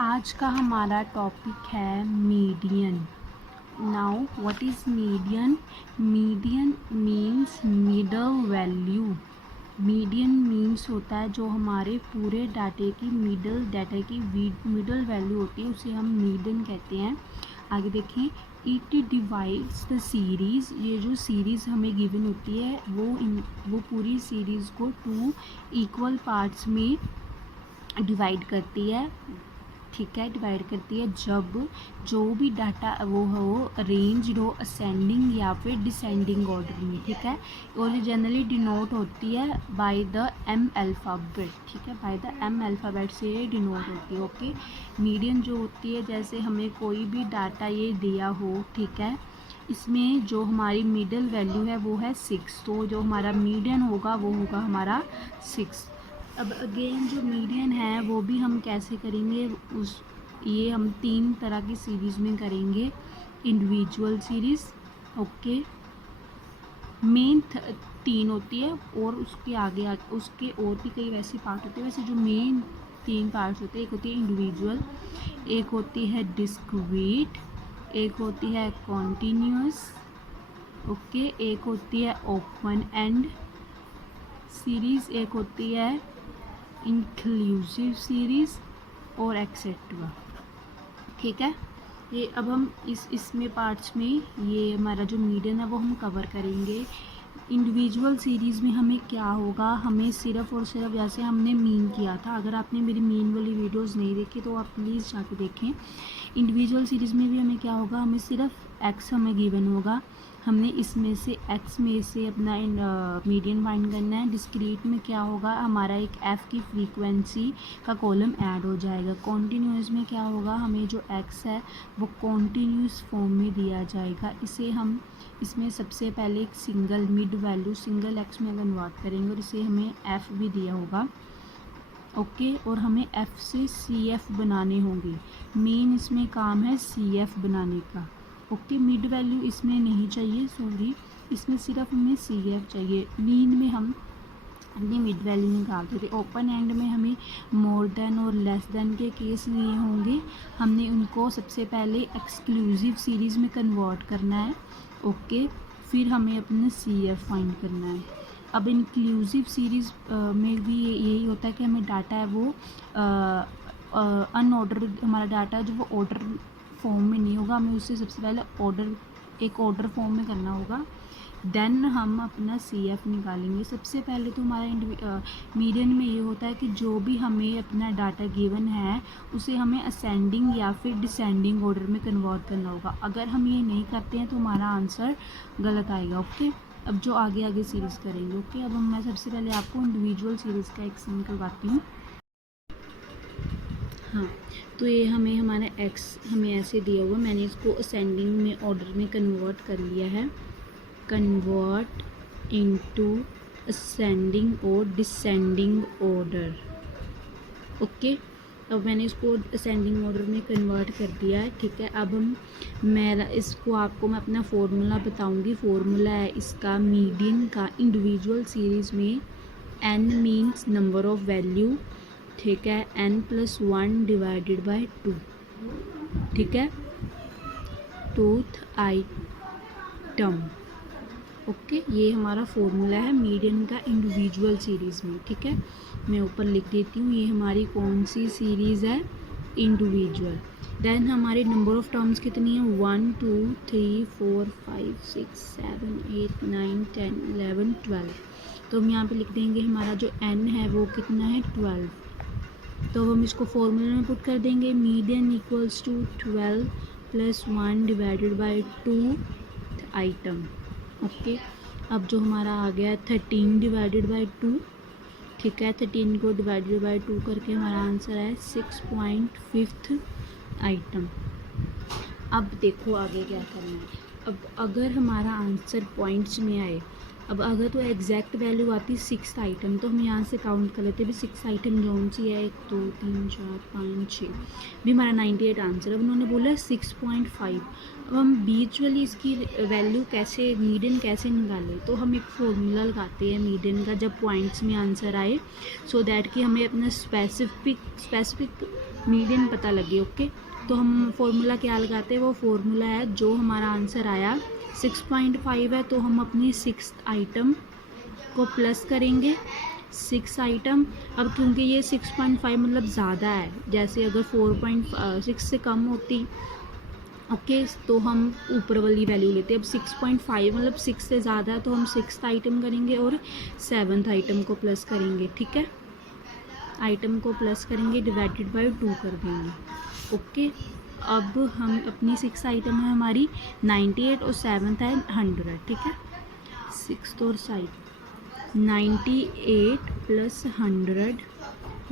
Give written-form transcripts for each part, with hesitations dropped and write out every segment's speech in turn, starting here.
आज का हमारा टॉपिक है median. Now what is median? Median means middle value. Median means होता है जो हमारे पूरे डाटे की डाटा की मिडल वैल्यू होती है, उसे हम मीडियन कहते हैं। आगे देखें, इट डिवाइड्स द सीरीज़। ये जो सीरीज़ हमें गिवन होती है वो पूरी सीरीज़ को 2 इक्वल पार्ट्स में डिवाइड करती है। ठीक है, डिवाइड करती है जब जो भी डाटा वो हो अरेंज्ड हो असेंडिंग या फिर डिसेंडिंग ऑर्डर में। ठीक है, और ये जनरली डिनोट होती है बाय द एम अल्फ़ाबेट। ठीक है, बाय द एम अल्फ़ाबेट से ये डिनोट होती है। ओके, मीडियन जो होती है, जैसे हमें कोई भी डाटा ये दिया हो, ठीक है, इसमें जो हमारी मिडल वैल्यू है वो है 6, तो जो हमारा मीडियन होगा वो होगा हमारा 6। अब अगेन जो मीडियन है वो भी हम कैसे करेंगे, ये हम 3 तरह की सीरीज़ में करेंगे। इंडिविजुअल सीरीज़, ओके, मेन 3 होती है और उसके आगे उसके और भी कई वैसे पार्ट होते हैं। वैसे जो मेन 3 पार्ट्स होते हैं, एक होती है इंडिविजुअल, एक होती है डिस्क्रीट, एक होती है कॉन्टीन्यूअस, ओके, एक होती है ओपन एंड सीरीज़, एक होती है इंक्लूसिव सीरीज़ और एक्सेट्रा। ठीक है, ये अब हम इसमें पार्ट्स में ये हमारा जो मीडियन है वो हम कवर करेंगे। इंडिविजुअल सीरीज़ में हमें क्या होगा, हमें सिर्फ़ और सिर्फ जैसे हमने मीन किया था, अगर आपने मेरी मीन वाली वीडियोस नहीं देखी तो आप प्लीज़ जाके देखें। इंडिविजुअल सीरीज़ में भी हमें क्या होगा, हमें सिर्फ एक्स हमें गिवन होगा, हमने इसमें से एक्स में से अपना मीडियन फाइंड करना है। डिस्क्रीट में क्या होगा, हमारा एक एफ़ की फ्रीक्वेंसी का कॉलम ऐड हो जाएगा। कॉन्टीन्यूअस में क्या होगा, हमें जो एक्स है वो कॉन्टीन्यूअस फॉर्म में दिया जाएगा। इसे हम इसमें सबसे पहले एक single mid value single x में कन्वर्ट करेंगे और इसे हमें एफ़ भी दिया होगा। ओके, और हमें एफ़ से सी एफ़ बनाने होंगे। मेन इसमें काम है सी एफ़ बनाने का। ओके, मिड वैल्यू इसमें नहीं चाहिए, सॉरी, इसमें सिर्फ हमें सी एफ़ चाहिए। मीन में हम अपनी मिड वैल्यू निकालते थे। ओपन एंड में हमें मोर देन और लेस देन के केस लिए होंगे, हमने उनको सबसे पहले एक्सक्लूसिव सीरीज़ में कन्वर्ट करना है। ओके, फिर हमें अपना सी एफ़ फाइंड करना है। अब इंक्लूसिव सीरीज़ में भी यही होता है कि हमें डाटा है वो अनऑर्डर, हमारा डाटा जो वो ऑर्डर फॉर्म में नहीं होगा, हमें उससे सबसे पहले एक ऑर्डर फॉर्म में करना होगा, देन हम अपना सी एफ़ निकालेंगे। सबसे पहले तो हमारा मीडियन में ये होता है कि जो भी हमें अपना डाटा गिवन है उसे हमें असेंडिंग या फिर डिसेंडिंग ऑर्डर में कन्वर्ट करना होगा। अगर हम ये नहीं करते हैं तो हमारा आंसर गलत आएगा। ओके, अब जो आगे सीरीज़ करेंगे। ओके, अब मैं सबसे पहले आपको इंडिविजुअल सीरीज़ का एक सम करवाती हूँ। हाँ, तो ये हमें हमारा एक्स हमें ऐसे दिया हुआ, मैंने इसको असेंडिंग में ऑर्डर में कन्वर्ट कर लिया है, कन्वर्ट इनटू असेंडिंग और डिसेंडिंग ऑर्डर। ओके, अब मैंने इसको असेंडिंग ऑर्डर में कन्वर्ट कर दिया है। ठीक है, अब मैं अपना फॉर्मूला बताऊंगी। फॉर्मूला है इसका मीडियन का इंडिविजुअल सीरीज़ में, n means number of value, ठीक है, n+1 डिवाइडेड बाय 2, ठीक है, टूथ आइटम। ओके, ये हमारा फॉर्मूला है मीडियन का इंडिविजुअल सीरीज़ में। ठीक है, मैं ऊपर लिख देती हूँ, ये हमारी कौन सी सीरीज़ है, इंडिविजुअल। देन हमारे नंबर ऑफ़ टर्म्स कितनी है, 1 2 3 4 5 6 7 8 9 10 11 12। तो हम यहाँ पे लिख देंगे हमारा जो n है वो कितना है, 12। तो हम इसको फॉर्मूला में पुट कर देंगे, median equals to 12+1 divided by 2 item. Okay, अब जो हमारा आ गया 13 डिवाइडेड बाई 2, ठीक है, 13 को डिवाइडेड बाई 2 करके हमारा आंसर है 6.5 आइटम। अब देखो आगे क्या करना है। अब अगर हमारा आंसर पॉइंट्स में आए अब अगर तो एग्जैक्ट वैल्यू आती 6th आइटम, तो हम यहाँ से काउंट कर लेते भी 6 आइटम कौन सी है, 1 2 3 4 5 6, भी हमारा 98 आंसर। अब उन्होंने बोला 6.5। अब हम बीच वाली इसकी वैल्यू कैसे, मीडियन कैसे निकालें, तो हम एक फॉर्मूला लगाते हैं मीडियन का जब पॉइंट्स में आंसर आए, सो दैट कि हमें अपना स्पेसिफिक मीडियन पता लगे। ओके, तो हम फॉर्मूला क्या लगाते हैं, वो फॉर्मूला है जो हमारा आंसर आया 6.5 है, तो हम अपनी 6th आइटम को प्लस करेंगे 6 आइटम। अब क्योंकि ये 6.5 मतलब ज़्यादा है, जैसे अगर 4.6 से कम होती, ओके, तो हम ऊपर वाली वैल्यू लेते हैं। अब 6.5 मतलब 6 से ज़्यादा है, तो हम 6th आइटम करेंगे और 7th आइटम को प्लस करेंगे। ठीक है, आइटम को प्लस करेंगे, डिवाइडेड बाय 2 कर देंगे। ओके, अब हम अपनी 6 आइटम है हमारी 98 और 7th है 100। ठीक है, 6th और 98 प्लस 100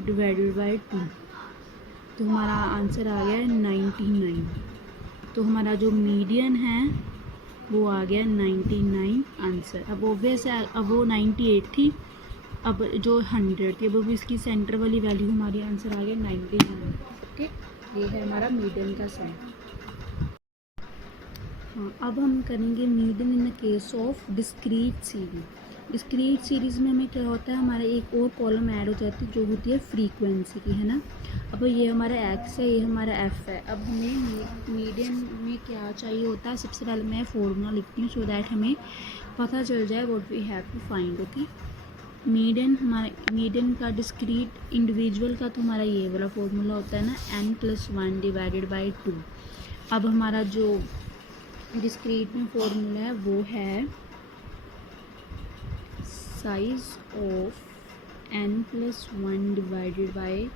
डिवाइडेड बाय 2, तो हमारा आंसर आ गया 99। तो हमारा जो मीडियन है वो आ गया 99 आंसर। अब ऑब्वियस है, अब वो 98 थी, अब जो 100 थी, अब इसकी सेंटर वाली वैल्यू हमारी आंसर आ गया 99। ओके, ये है हमारा मीडियन का सम। हाँ, अब हम करेंगे median in the case of discrete series. Discrete series में हमें क्या होता है, हमारा एक और कॉलम ऐड हो जाती है जो होती है फ्रीक्वेंसी की, है ना। अब ये हमारा x है, ये हमारा f है। अब हमें मीडियन में क्या चाहिए होता है, सबसे पहले मैं फॉर्मूला लिखती हूँ सो दैट हमें पता चल जाए what we have to find. Okay, median, हमारा मीडियन का डिस्क्रीट इंडिविजुअल का तो हमारा ये वाला फॉर्मूला होता है ना, n+1 डिवाइडेड बाई 2। अब हमारा जो डिस्क्रीट में फॉर्मूला है वो है size of n+1 divided by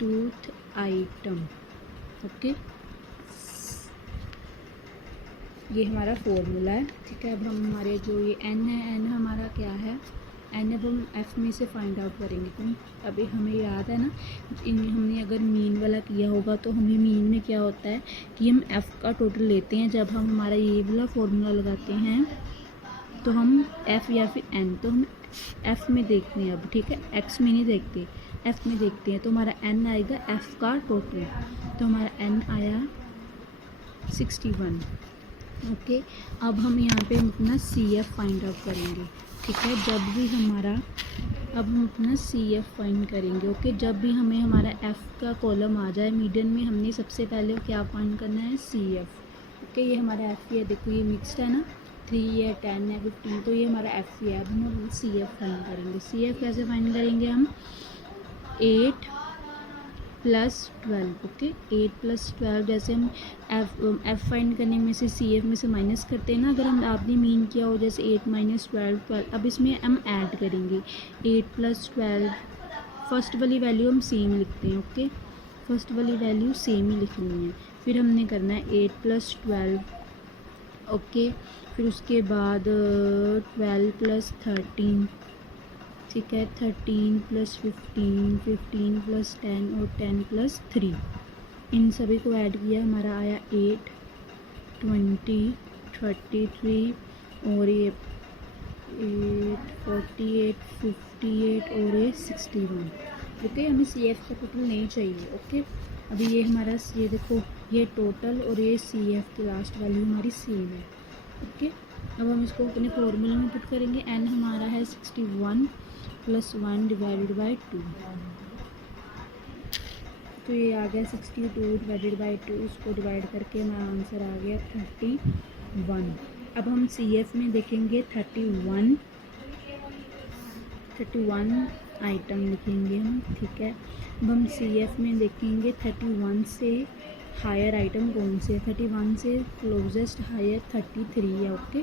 2th item. Okay, ये हमारा फॉर्मूला है। ठीक है, अब हम हमारे जो ये n है, n हमारा क्या है, n अब हम f में से फाइंड आउट करेंगे। क्यों, अभी हमें याद है ना, हमने अगर मीन वाला किया होगा तो हमें मीन में क्या होता है कि हम f का टोटल लेते हैं। जब हम हमारा ये वाला फॉर्मूला लगाते हैं तो हम f या फिर n, तो हम f में देखते हैं अब। ठीक है, x में नहीं देखते, f में देखते हैं, तो हमारा n आएगा f का टोटल, तो हमारा n आया 61। ओके, अब हम यहाँ पे अपना CF फाइंड आउट करेंगे। ठीक है, जब भी हमारा, अब हम अपना CF फाइंड करेंगे। ओके, जब भी हमें हमारा F का कॉलम आ जाए मीडियन में, हमने सबसे पहले क्या फाइंड करना है, CF। ओके, ये हमारा F है, देखो ये मिक्सड है ना, 3 है, 10 है, 15, तो ये हमारा F है। अब हम CF फाइंड करेंगे। CF कैसे फाइंड करेंगे हम, 8 + 12। ओके, 8 + 12, जैसे हम एफ फाइंड करने में से CF में से माइनस करते हैं ना, अगर हम आपने मीन किया हो जैसे 8 - 12 12। अब इसमें हम ऐड करेंगे 8 + 12, फर्स्ट वाली वैल्यू हम सेम लिखते हैं। ओके, फर्स्ट वाली वैल्यू सेम ही लिखनी है। फिर हमने करना है 8 + 12। ओके, फिर उसके बाद 12 + 13। ठीक है, 13 + 15, 15 + 10 और 10 + 3, इन सभी को ऐड किया, हमारा आया 8, 20, 33 और ये 8, 48, 58 और ये 61। ओके, हमें CF का टोटल नहीं चाहिए। ओके, अभी ये हमारा, ये देखो, ये टोटल और ये CF की लास्ट वैल्यू हमारी सेम है। ओके, अब हम इसको अपने फॉर्मूले में पुट करेंगे। n हमारा है 61 + 1 डिवाइडेड बाई 2, तो ये आ गया 62 डिवाइडेड बाई 2, इसको डिवाइड करके हमारा आंसर आ गया 31। अब हम CF में देखेंगे 31 आइटम लिखेंगे हम। ठीक है, अब हम CF में देखेंगे 31 से हायर आइटम कौन से है, 31 से क्लोजेस्ट हायर 33 है। ओके,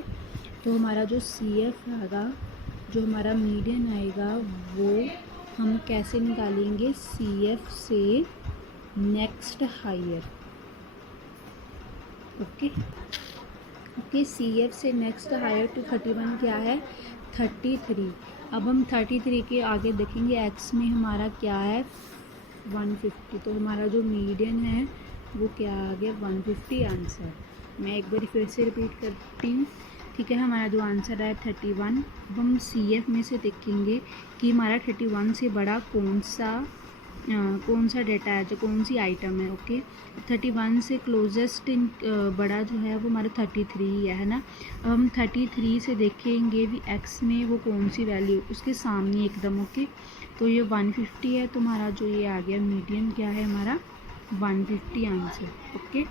तो हमारा जो CF आएगा, जो हमारा मीडियन आएगा, वो हम कैसे निकालेंगे, CF से नेक्स्ट हायर। ओके, CF से नेक्स्ट हायर टू 31 क्या है, 33। अब हम 33 के आगे देखेंगे, x में हमारा क्या है 150, तो हमारा जो मीडियन है वो क्या आ गया 150 आंसर। मैं एक बार फिर से रिपीट करती हूँ ठीक है। हमारा जो आंसर है 31। अब हम CF में से देखेंगे कि हमारा 31 से बड़ा कौन सा डेटा है, जो कौन सी आइटम है। ओके, 31 से क्लोजेस्ट बड़ा जो है वो हमारा 33 है ना। अब हम 33 से देखेंगे भी एक्स में वो कौन सी वैल्यू उसके सामने एकदम। ओके, तो ये 150 है, तो हमारा जो ये आ गया मीडियन क्या है हमारा 150 आंसर। ओके।